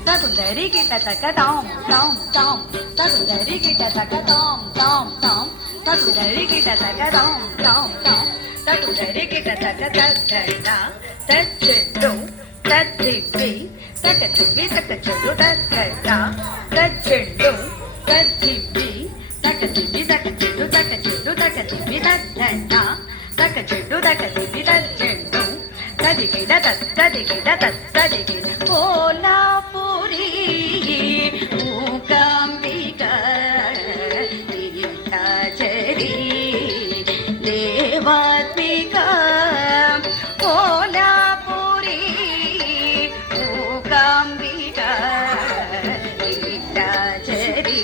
Takundari kita taka tom tom tom. Takundari kita taka tom tom tom. Takundari kita taka tom tom tom. Takundari kita taka tatta tatchedu tattivi takativi takachedu tatta tatchedu tattivi takativi takachedu takachedu takativi tatta takachedu takativi tatchedu tadigida tadigida tadigida Kolhapure Mookambika నీలచరి దేవాత్మిక Kolhapure Mookambika నీలచరి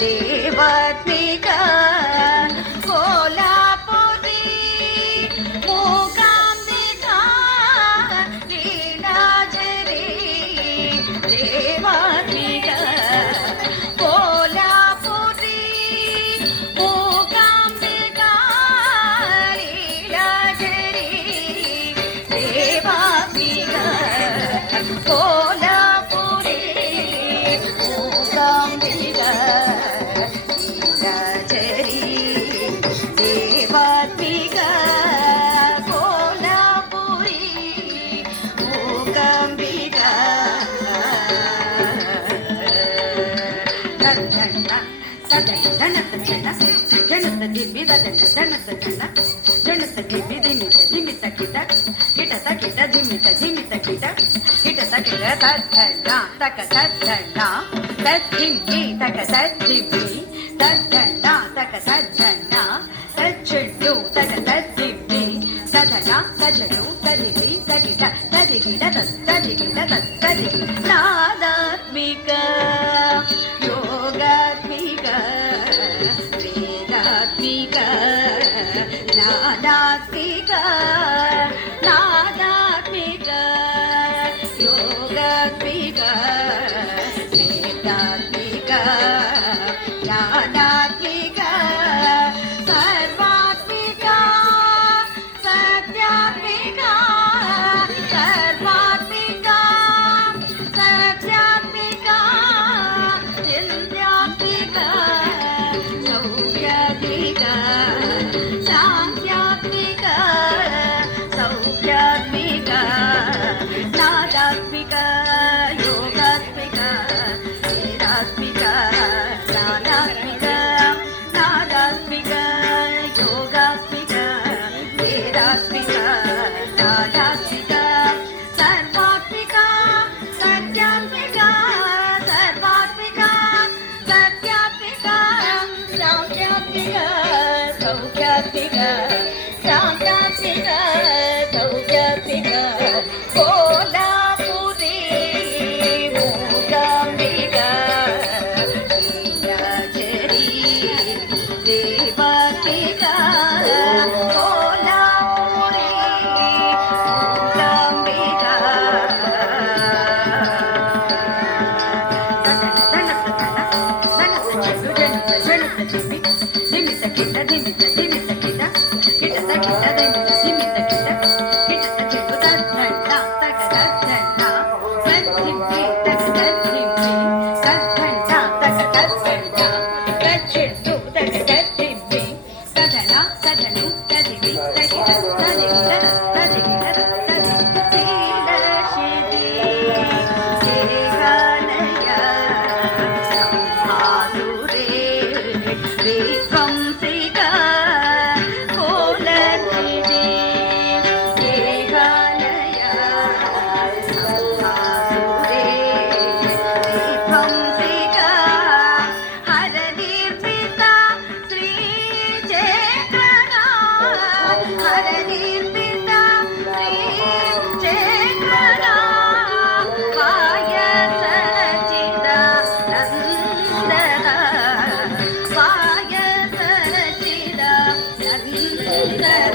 దేవాత్మిక Kolhapure Mookambika నాదాత్మిక యోగాత్మిక వేదాత్మిక నాదాత్మిక నాదాత్మిక యోగాత్మిక వేదాత్మిక నాదాత్మిక సర్వాత్మిక సత్యాత్మిక సర్వాత్మిక సత్యాత్మిక చంద్రాత్మిక సౌఖ్యాత్మిక సాంఖ్యాత్మిక సౌఖ్యాత్మిక నాదాత్మిక యోగాత్మిక వేదాత్మిక నాదాత్మిక నాదాత్మిక యోగాత్మిక వేదాత్మిక నాదాత్మిక సర్వాత్మిక సత్యాత్మిక సర్వాత్మిక సత్యాత్మిక సాంఖ్యాత్మిక సౌఖ్యాత్మిక సాంఖ్యాత్మిక సౌఖ్యాత్మిక Kolhapure Mookambika నీలచరి దేవాత్మిక Kolhapure Mookambika హర నిర్మిత శ్రీ చక్రనా సుందర